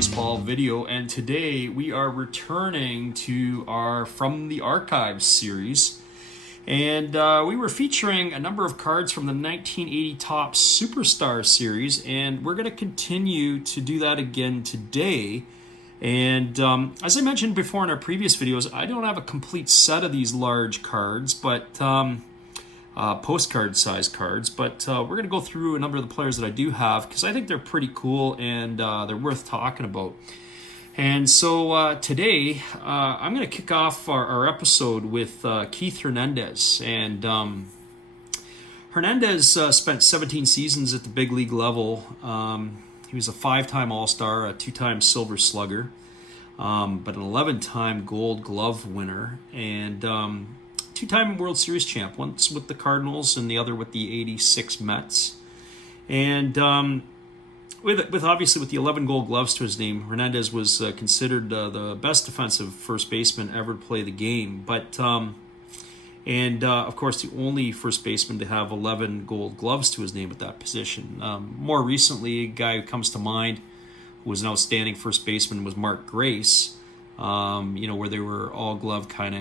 baseball video, and today we are returning to our From the Archives series. And we were featuring a number of cards from the 1980 Topps Superstar series, and we're going to continue to do that again today. And as I mentioned before in our previous videos, I don't have a complete set of these large cards, but postcard size cards, but we're going to go through a number of the players that I do have because I think they're pretty cool and they're worth talking about. And so today I'm going to kick off our episode with Keith Hernandez. And Hernandez spent 17 seasons at the big league level. He was a 5-time All-Star, a 2-time Silver Slugger, but an 11-time Gold Glove winner, and 2-time World Series champ, once with the Cardinals and the other with the '86 Mets. And with obviously with the 11 Gold Gloves to his name, Hernandez was considered the best defensive first baseman ever to play the game. But of course, the only first baseman to have 11 Gold Gloves to his name at that position. More recently, a guy who comes to mind who was an outstanding first baseman was Mark Grace. Where they were all glove kind of,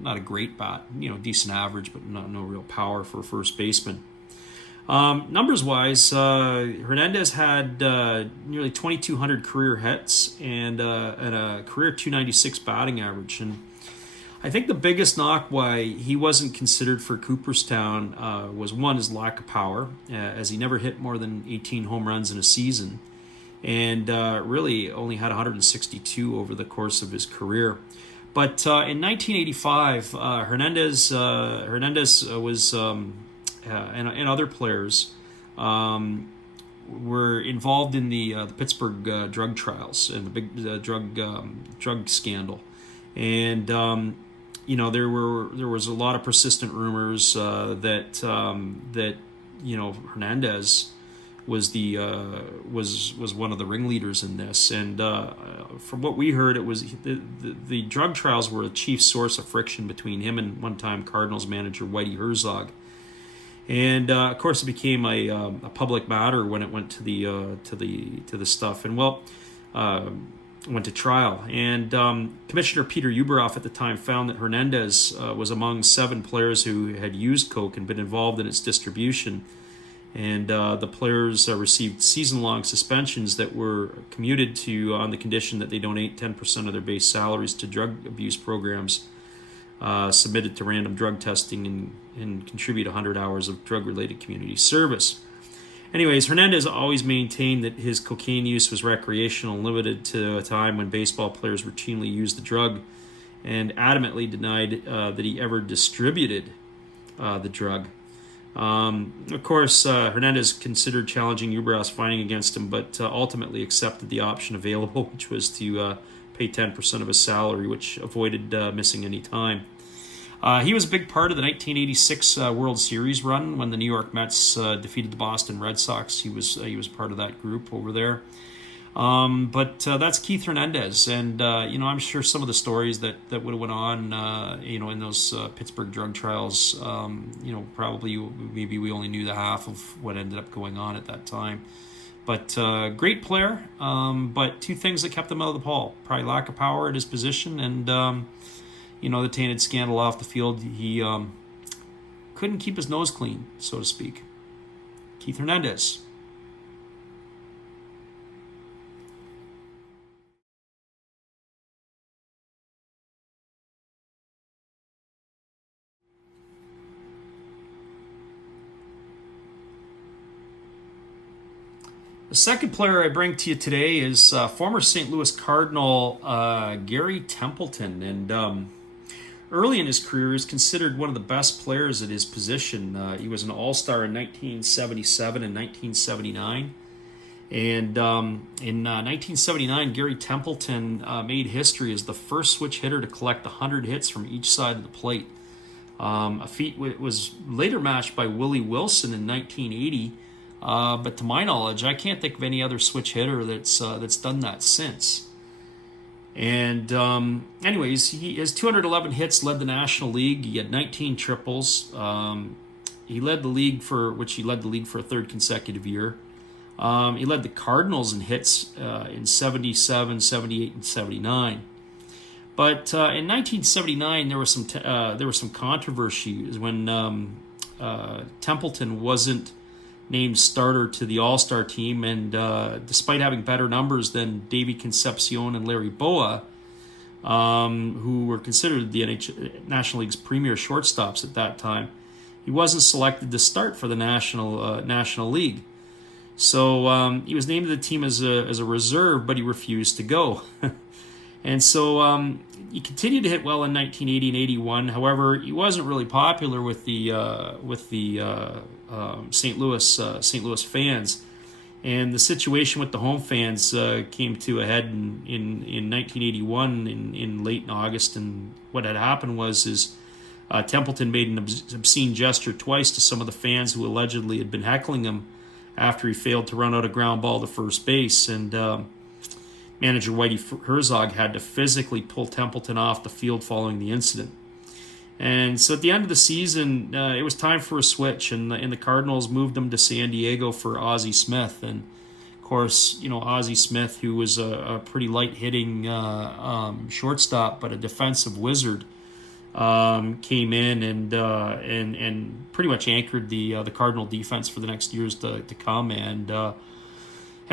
not a great bat, decent average, but no real power for a first baseman. Numbers wise, Hernandez had nearly 2,200 career hits and a career 296 batting average. And I think the biggest knock why he wasn't considered for Cooperstown was one, his lack of power, as he never hit more than 18 home runs in a season. And really only had 162 over the course of his career. But in 1985, Hernandez was and other players were involved in the Pittsburgh drug trials and the big drug scandal. And there was a lot of persistent rumors that Hernandez was one of the ringleaders in this, and from what we heard, it was the drug trials were a chief source of friction between him and one-time Cardinals manager Whitey Herzog, and of course it became a public matter when it went to the stuff, and went to trial. And Commissioner Peter Uberoff at the time found that Hernandez was among 7 players who had used coke and been involved in its distribution. And the players received season-long suspensions that were commuted to on the condition that they donate 10% of their base salaries to drug abuse programs submitted to random drug testing and contribute 100 hours of drug-related community service. Anyways, Hernandez always maintained that his cocaine use was recreational and limited to a time when baseball players routinely used the drug, and adamantly denied that he ever distributed the drug. Of course, Hernandez considered challenging Uberoff's finding against him, but ultimately accepted the option available, which was to pay 10% of his salary, which avoided missing any time. He was a big part of the 1986 World Series run when the New York Mets defeated the Boston Red Sox. He was part of that group over there. But that's Keith Hernandez, and I'm sure some of the stories that would have went on, in those Pittsburgh drug trials, probably maybe we only knew the half of what ended up going on at that time. But great player, but 2 things that kept him out of the ball: probably lack of power at his position, and the tainted scandal off the field. He couldn't keep his nose clean, so to speak. Keith Hernandez. The second player I bring to you today is former St. Louis Cardinal Gary Templeton, and early in his career he was considered one of the best players at his position. He was an All-Star in 1977 and 1979, and in 1979 Gary Templeton made history as the first switch hitter to collect 100 hits from each side of the plate, a feat was later matched by Willie Wilson in 1980. But to my knowledge, I can't think of any other switch hitter that's done that since. And anyways, he has 211 hits, led the National League. He had 19 triples. He led the league for a third consecutive year. He led the Cardinals in hits in 77, 78, and 79. But in 1979, there was some controversy when Templeton wasn't named starter to the All-Star team, and despite having better numbers than Davey Concepcion and Larry Boa, who were considered the National League's premier shortstops at that time, he wasn't selected to start for the National League. So he was named to the team as a reserve, but he refused to go. And so he continued to hit well in 1980 and 81. However, he wasn't really popular with the St. Louis fans. And the situation with the home fans came to a head in 1981 in late August. And what had happened was Templeton made an obscene gesture twice to some of the fans who allegedly had been heckling him after he failed to run out a ground ball to first base. And manager Whitey Herzog had to physically pull Templeton off the field following the incident. And so at the end of the season, it was time for a switch, and the Cardinals moved him to San Diego for Ozzie Smith. And of course, Ozzie Smith, who was a pretty light-hitting shortstop but a defensive wizard, came in and pretty much anchored the Cardinal defense for the next years to come, and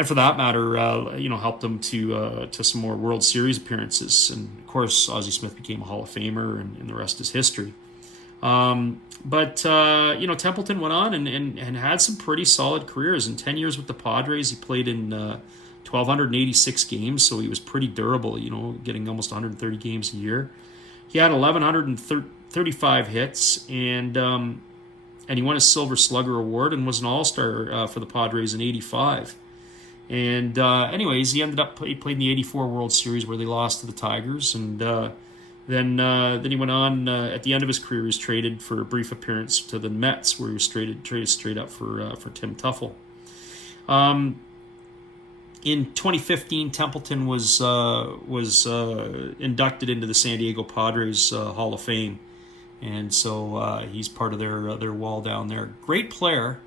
for that matter, helped them to some more World Series appearances. And of course, Ozzie Smith became a Hall of Famer, and the rest is history. But Templeton went on and had some pretty solid careers. In 10 years with the Padres, he played in 1,286 games, so he was pretty durable, getting almost 130 games a year. He had 1,135 hits, and he won a Silver Slugger Award and was an All-Star for the Padres in 85. And anyways, he played in the 84 World Series where they lost to the Tigers. And then he went on, at the end of his career, he was traded for a brief appearance to the Mets, where he was traded straight up for Tim Tuffle. In 2015, Templeton was inducted into the San Diego Padres Hall of Fame. And so he's part of their wall down there. Great player.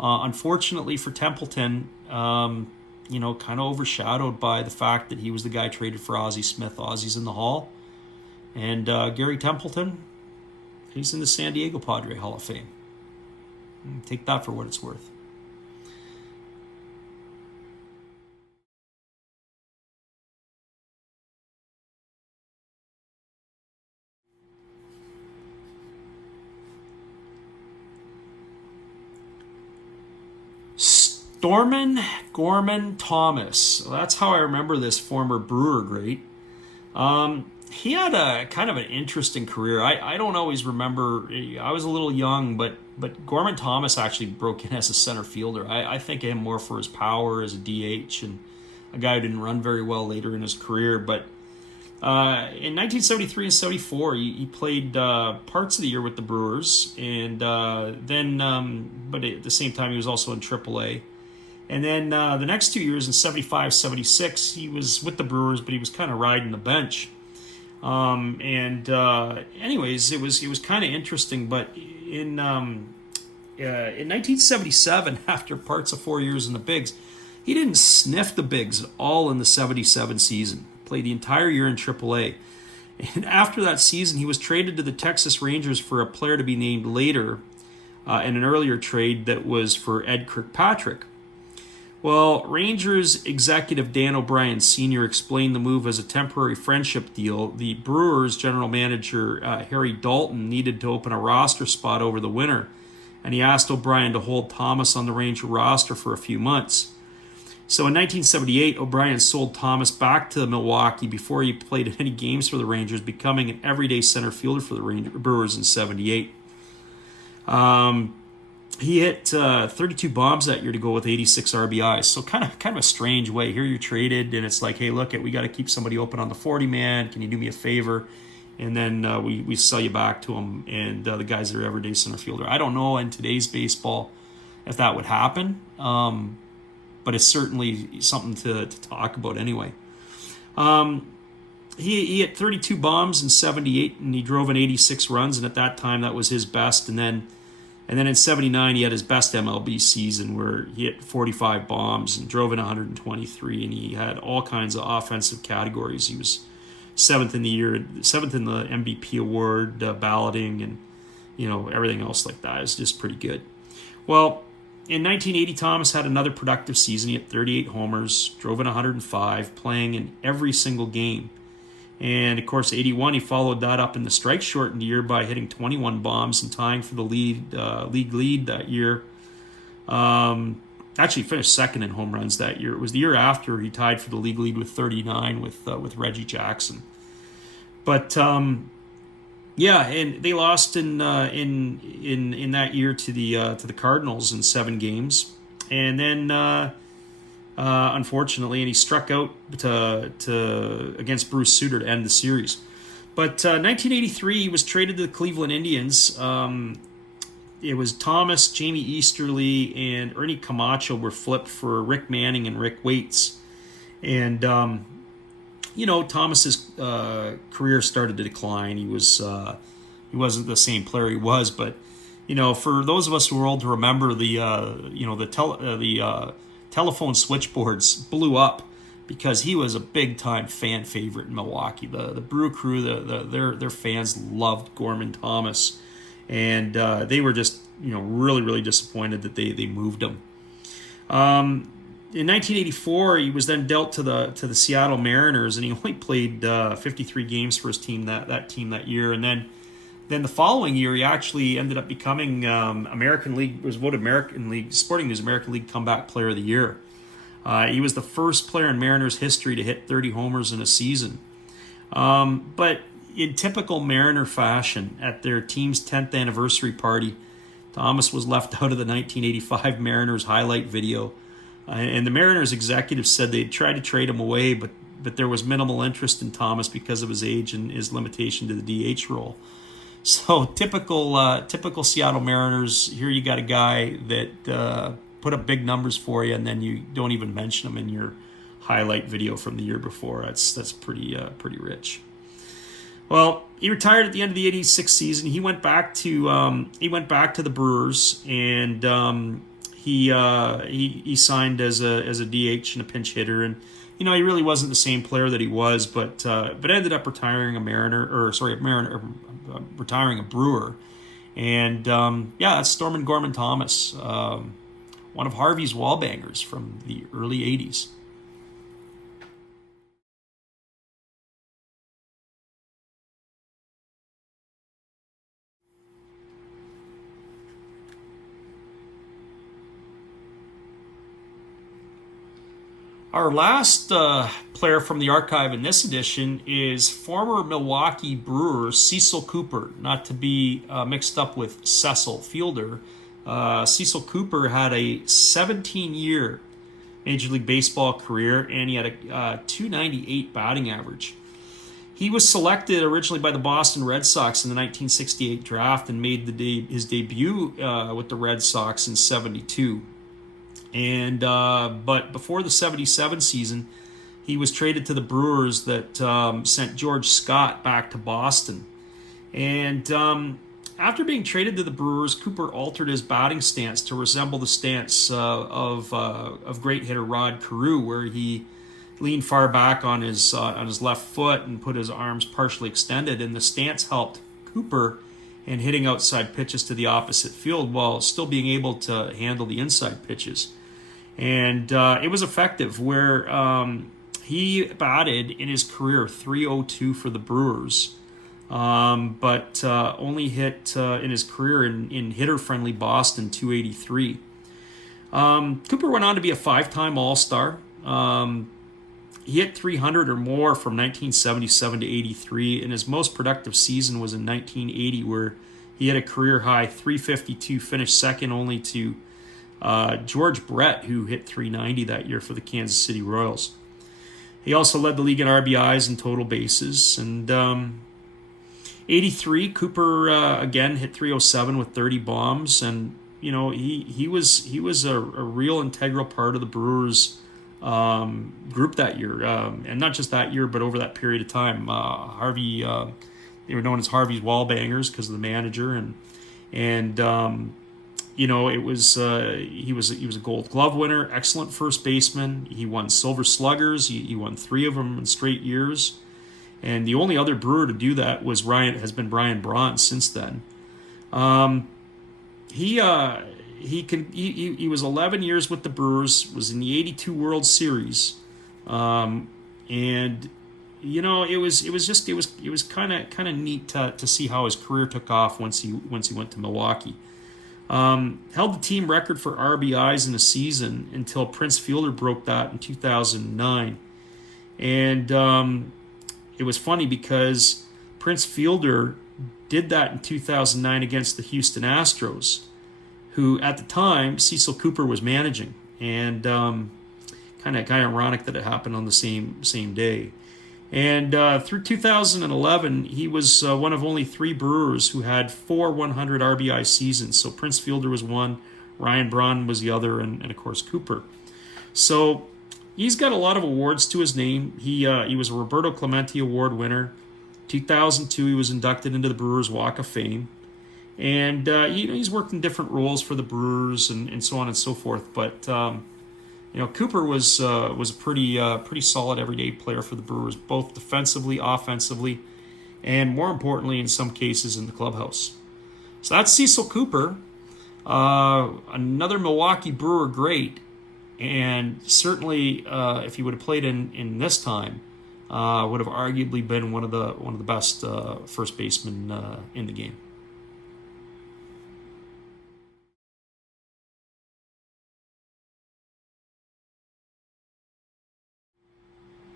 Unfortunately for Templeton, kind of overshadowed by the fact that he was the guy traded for Ozzie Smith. Ozzie's in the Hall. And Gary Templeton, he's in the San Diego Padre Hall of Fame. Take that for what it's worth. Gorman Thomas. That's how I remember this former Brewer great. He had a kind of an interesting career. I don't always remember. I was a little young, but Gorman Thomas actually broke in as a center fielder. I think of him more for his power as a DH and a guy who didn't run very well later in his career. But in 1973 and 74, he played parts of the year with the Brewers, and but at the same time, he was also in AAA. And then the next 2 years, in 75, 76, he was with the Brewers, but he was kind of riding the bench. Anyways, it was kind of interesting. But in 1977, after parts of 4 years in the Bigs, he didn't sniff the Bigs at all in the 77 season. Played the entire year in AAA. And after that season, he was traded to the Texas Rangers for a player to be named later in an earlier trade that was for Ed Kirkpatrick. Well, Rangers executive Dan O'Brien Sr. explained the move as a temporary friendship deal. The Brewers general manager Harry Dalton needed to open a roster spot over the winter, and he asked O'Brien to hold Thomas on the Ranger roster for a few months. So in 1978, O'Brien sold Thomas back to Milwaukee before he played any games for the Rangers, becoming an everyday center fielder for the Brewers in 78. He hit 32 bombs that year to go with 86 RBIs. So kind of a strange way. Here you're traded, and it's like, hey, look, we got to keep somebody open on the 40-man. Can you do me a favor? And then we sell you back to him, and the guy's their everyday center fielder. I don't know in today's baseball if that would happen, but it's certainly something to talk about anyway. He hit 32 bombs in 78, and he drove in 86 runs, and at that time that was his best. And then And then in 79, he had his best MLB season where he hit 45 bombs and drove in 123, and he had all kinds of offensive categories. He was seventh in the MVP award, balloting, and everything else like that. It's just pretty good. Well, in 1980, Thomas had another productive season. He had 38 homers, drove in 105, playing in every single game. And, of course, 81, he followed that up in the strike-shortened year by hitting 21 bombs and tying for the league lead that year. Actually finished second in home runs that year. It was the year after he tied for the league lead with 39 with Reggie Jackson. But, yeah, and they lost in that year to the Cardinals in 7 games. And then... unfortunately, and he struck out against Bruce Sutter to end the series. But 1983, he was traded to the Cleveland Indians. It was Thomas, Jamie Easterly, and Ernie Camacho were flipped for Rick Manning and Rick Waits. And Thomas's career started to decline. He wasn't the same player he was, but for those of us who are old to remember the telephone switchboards blew up because he was a big-time fan favorite in Milwaukee. The Brew Crew, their fans loved Gorman Thomas, and they were just really, really disappointed that they moved him. In 1984, he was then dealt to the Seattle Mariners, and he only played 53 games for his team that year, and then the following year, he actually ended up becoming was voted Sporting News American League Comeback Player of the Year. He was the first player in Mariners history to hit 30 homers in a season. But in typical Mariner fashion, at their team's 10th anniversary party, Thomas was left out of the 1985 Mariners highlight video. And the Mariners executives said they'd try to trade him away, but there was minimal interest in Thomas because of his age and his limitation to the DH role. So typical Seattle Mariners. Here you got a guy that put up big numbers for you, and then you don't even mention him in your highlight video from the year before. That's pretty rich. Well, he retired at the end of the '86 season. He went back to the Brewers, and he signed as a DH and a pinch hitter, and he really wasn't the same player that he was, but ended up retiring retiring a Brewer. And that's Stormin' Gorman Thomas, one of Harvey's wallbangers from the early 80s. Our last player from the archive in this edition is former Milwaukee Brewer Cecil Cooper, not to be mixed up with Cecil Fielder. Cecil Cooper had a 17-year Major League Baseball career, and he had a .298 batting average. He was selected originally by the Boston Red Sox in the 1968 draft and made his debut with the Red Sox in '72. And but before the '77 season, he was traded to the Brewers that sent George Scott back to Boston. And after being traded to the Brewers, Cooper altered his batting stance to resemble the stance of great hitter Rod Carew, where he leaned far back on his left foot and put his arms partially extended. And the stance helped Cooper in hitting outside pitches to the opposite field while still being able to handle the inside pitches. And it was effective, where he batted in his career .302 for the Brewers, but only hit in his career in hitter-friendly Boston .283. Cooper went on to be a 5-time All-Star. He hit 300 or more from 1977 to '83, and his most productive season was in 1980, where he had a career-high .352, finished second only to George Brett, who hit .390 that year for the Kansas City Royals. He also led the league in RBIs and total bases. And '83, Cooper again hit .307 with 30 bombs, and he was a real integral part of the Brewers group that year, and not just that year, but over that period of time. Harvey, they were known as Harvey's wallbangers because of the manager, and it was he was a Gold Glove winner, excellent first baseman. He won Silver Sluggers. He won 3 of them in straight years, and the only other Brewer to do that has been Brian Braun since then. He was 11 years with the Brewers, was in the '82 World Series, and it was kind of neat to see how his career took off once he went to Milwaukee. Held the team record for RBIs in a season until Prince Fielder broke that in 2009. And it was funny because Prince Fielder did that in 2009 against the Houston Astros, who at the time Cecil Cooper was managing. And kind of ironic that it happened on the same day. And through 2011, he was one of only 3 Brewers who had 4 100 RBI seasons. So Prince Fielder was one, Ryan Braun was the other, and of course Cooper. So he's got a lot of awards to his name. He was a Roberto Clemente Award winner. 2002, he was inducted into the Brewers Walk of Fame. And he's worked in different roles for the Brewers and so on and so forth. But Cooper was a pretty solid everyday player for the Brewers, both defensively, offensively, and more importantly, in some cases, in the clubhouse. So that's Cecil Cooper, another Milwaukee Brewer great, and certainly if he would have played in this time, would have arguably been one of the best first basemen in the game.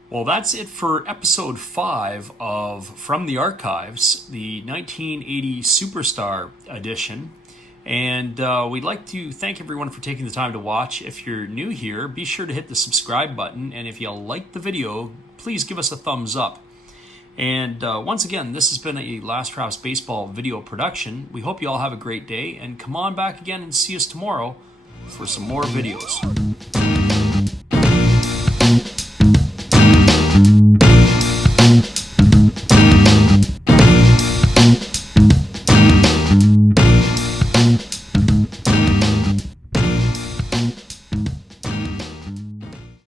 Well, that's it for episode 5 of From the Archives, the 1980 Superstar edition. And we'd like to thank everyone for taking the time to watch. If you're new here, be sure to hit the subscribe button. And if you like the video, please give us a thumbs up. And once again, this has been a Last Drafts Baseball video production. We hope you all have a great day. And come on back again and see us tomorrow for some more videos.